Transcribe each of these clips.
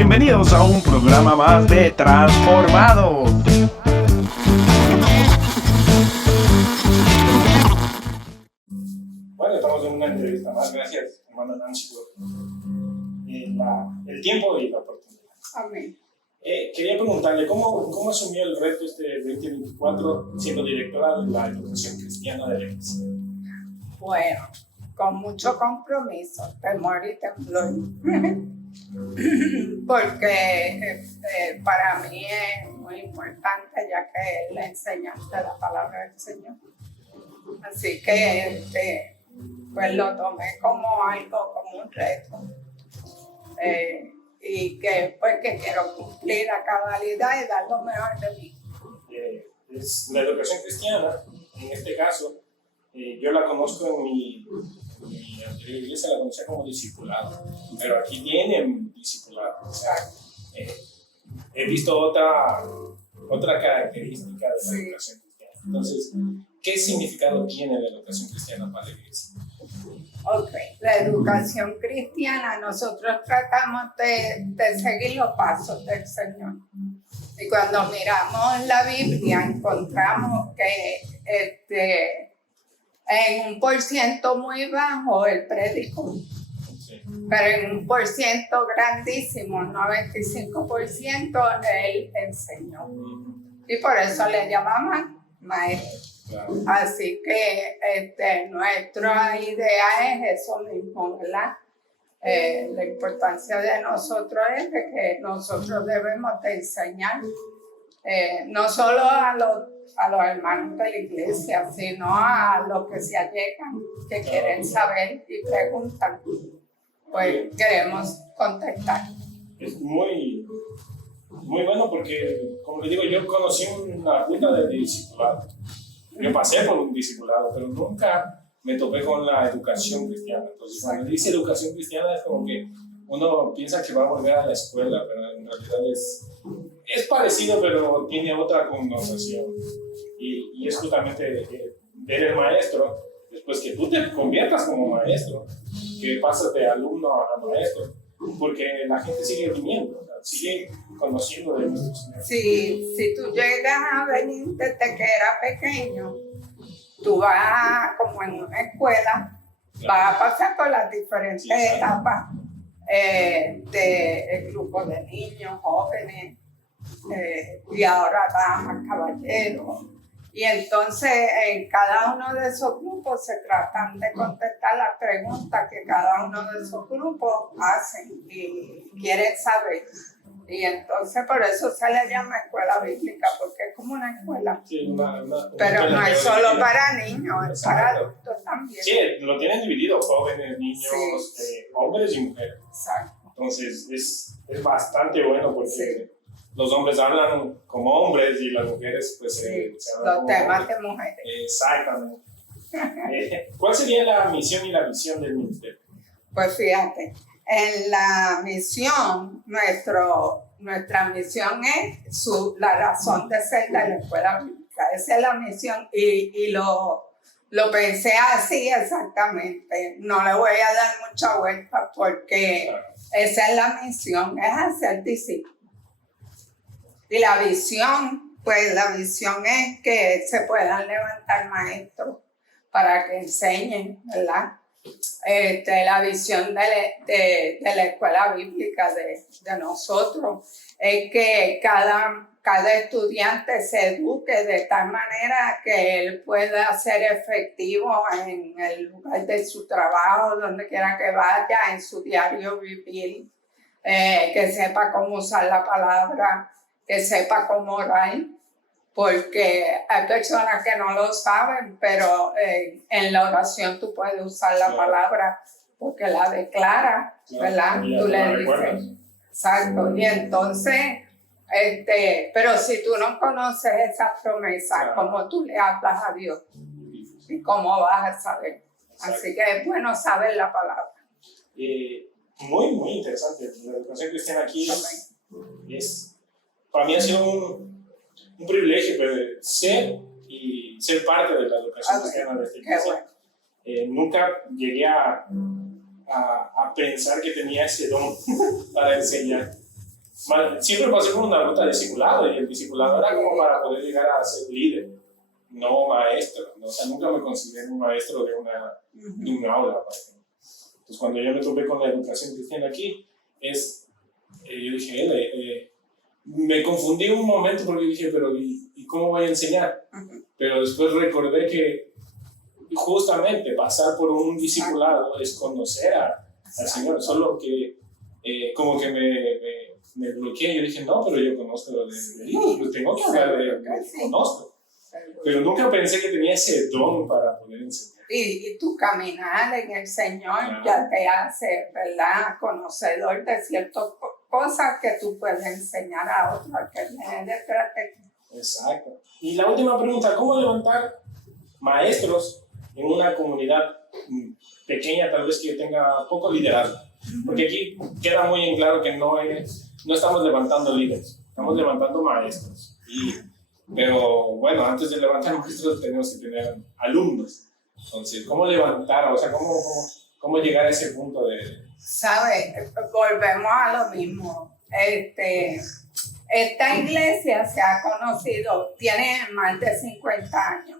bienvenidos a un programa más de Transformados. Bueno, estamos en una entrevista más. Gracias, hermana Nancy, por el tiempo y la oportunidad. Amén. Quería preguntarle, ¿cómo asumió el reto este 2024 siendo directora de la educación cristiana de la iglesia? Bueno, con mucho compromiso, temor y temblor. Porque para mí es muy importante, ya que es la enseñanza de la palabra del Señor. Así que pues lo tomé como algo, como un reto. Y que quiero cumplir a cabalidad y dar lo mejor de mí. Es la educación cristiana, en este caso, yo la conozco en mi anterior iglesia, la conocía como discipulado, pero aquí tienen discipulado. O sea, he visto otra característica de la educación cristiana. Entonces, ¿qué significado tiene la educación cristiana para la iglesia? Ok, la educación cristiana, nosotros tratamos de seguir los pasos del Señor. Y cuando miramos la Biblia, encontramos que en un por-ciento muy bajo Él predicó, pero en un por-ciento grandísimo, 95%, Él enseñó. Y por eso le llamaban maestro. Claro. Así que nuestra idea es eso mismo, ¿verdad? La importancia de nosotros es de que nosotros debemos de enseñar no solo a los hermanos de la iglesia, sino a los que se allegan, que quieren saber y preguntan. Pues queremos contestar. Es muy bueno porque, como le digo, yo conocí una ruta de discipulado. Yo pasé por un discipulado, pero nunca me topé con la educación cristiana. Entonces, cuando dice educación cristiana es como que uno piensa que va a volver a la escuela, pero en realidad es parecido, pero tiene otra connotación. Y es justamente ver el maestro, después que tú te conviertas como maestro, que pasas de alumno a maestro, porque la gente sigue viniendo, sigue conociendo de nuestro Señor. Si tú llegas a venir desde que era pequeño, tú vas como en una escuela, vas a pasar por las diferentes etapas del grupo de niños, jóvenes, y ahora damas, caballeros. Y entonces en cada uno de esos grupos se tratan de contestar las preguntas que cada uno de esos grupos hacen y quieren saber. Y entonces por eso se le llama escuela bíblica, porque es como una escuela. Sí, pero no es solo para niños, es para adultos también. Sí, lo tienen dividido, jóvenes, niños, hombres y mujeres. Exacto. Entonces es bastante bueno porque los hombres hablan como hombres y las mujeres pues se hablan los como temas hombres. de mujeres. Exactamente. ¿Cuál sería la misión y la visión del ministerio? Pues fíjate, en la misión, nuestra misión es la razón de ser de la escuela bíblica. Esa es la misión y lo pensé así exactamente. No le voy a dar mucha vuelta porque esa es la misión, es hacer discípulos. Y la visión, pues la visión es que se puedan levantar maestros para que enseñen, ¿verdad? La visión de la escuela bíblica de nosotros es que cada estudiante se eduque de tal manera que él pueda ser efectivo en el lugar de su trabajo, donde quiera que vaya, en su diario vivir, que sepa cómo usar la palabra, que sepa cómo orar. Porque hay personas que no lo saben, pero en la oración tú puedes usar la palabra porque la declaras, ¿verdad? Tú le dices. Exacto. Y entonces, pero si tú no conoces esa promesa, ¿cómo tú le hablas a Dios? ¿Y cómo vas a saber? Así que es bueno saber la palabra. Muy, muy interesante. La educación cristiana aquí para mí ha sido un privilegio ser parte de la educación cristiana de esta iglesia. Nunca llegué a pensar que tenía ese don para enseñar. siempre pasé por una ruta de discipulado y el discipulado era como para poder llegar a ser líder, no maestro. ¿No? O sea, nunca me consideré un maestro de un aula, por ejemplo. Entonces, cuando yo me topé con la educación cristiana aquí, yo dije, me confundí un momento porque dije, pero ¿y cómo voy a enseñar? Pero después recordé que justamente pasar por un discipulado es conocer al Señor, solo que como que me bloqueé. Yo dije, no, pero yo conozco lo de Dios, pues tengo que hablar de lo que conozco. Pero nunca pensé que tenía ese don para poder enseñar. Y tu caminar en el Señor ya te hace, ¿verdad?, conocedor de ciertas cosas que tú puedes enseñar a otros que vienen detrás de ti. Exacto. Y la última pregunta, ¿cómo levantar maestros en una comunidad pequeña, tal vez que tenga poco liderazgo? Porque aquí queda muy en claro que no estamos levantando líderes, estamos levantando maestros. Pero bueno, antes de levantar maestros tenemos que tener alumnos. Entonces, ¿cómo levantar? O sea, ¿cómo llegar a ese punto de...? ¿Sabes? Volvemos a lo mismo. Esta iglesia se ha conocido, tiene más de 50 años.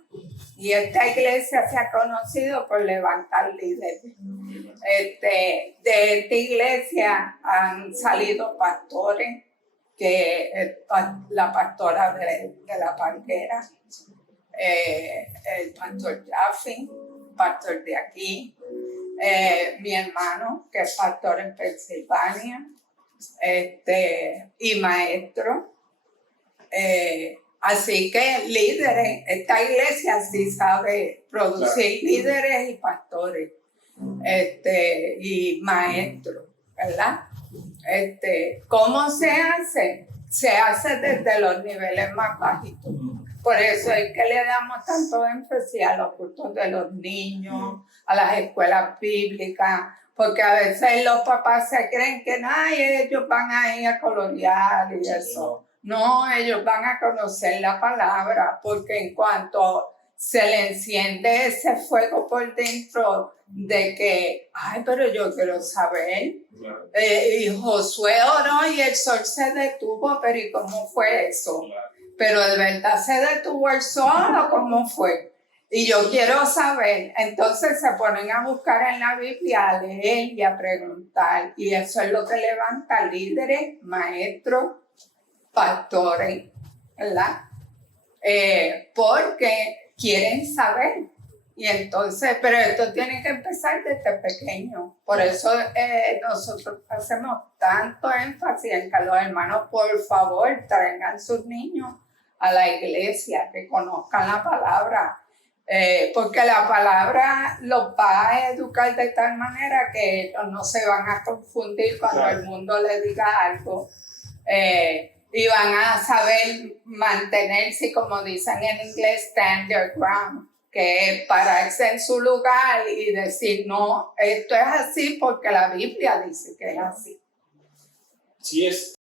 Y esta iglesia se ha conocido por levantar líderes. De esta iglesia han salido pastores, que la pastora de la Parquera, el pastor Jaffe, pastor de aquí, mi hermano, que es pastor en Pensilvania, y maestro. Así que líderes, esta iglesia sí sabe producir líderes y pastores, y maestros, ¿verdad? ¿Cómo se hace? Se hace desde los niveles más bajitos. Por eso es que le damos tanto énfasis a los cultos de los niños, a las escuelas bíblicas, porque a veces los papás se creen que ellos van a ir a colorear y eso. No, ellos van a conocer la palabra, porque en cuanto se le enciende ese fuego por dentro de que, pero yo quiero saber. Y Josué oró y el sol se detuvo, pero ¿y cómo fue eso? Pero de verdad se detuvo el sol, ¿o cómo fue? Y yo quiero saber. Entonces se ponen a buscar en la Biblia, a leer y a preguntar. Y eso es lo que levanta líderes, maestros, pastores, ¿verdad? Porque quieren saber. Y entonces, pero esto tiene que empezar desde pequeño. Por eso nosotros hacemos tanto énfasis en que los hermanos, por favor, traigan sus niños a la iglesia, que conozcan la palabra. Porque la palabra los va a educar de tal manera que ellos no se van a confundir cuando el mundo les diga algo. Y van a saber mantenerse, como dicen en inglés, stand their ground, que es pararse en su lugar y decir, no, esto es así porque la Biblia dice que es así. Sí, es